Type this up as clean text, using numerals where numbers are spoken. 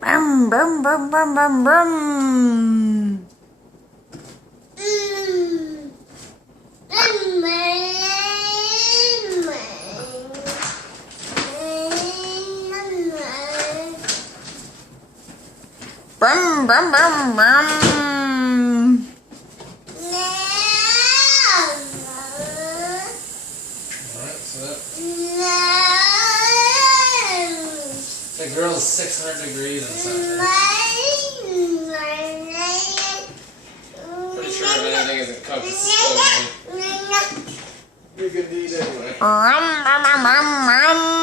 Brum, brum, brum, brum, brum, brum. Brum, brum, brum, brum. Alright, so the girl's 600 degrees in center. Pretty sure if anything isn't cooked, it's still good. You're gonna eat anyway. Rum, rum, rum, rum, rum.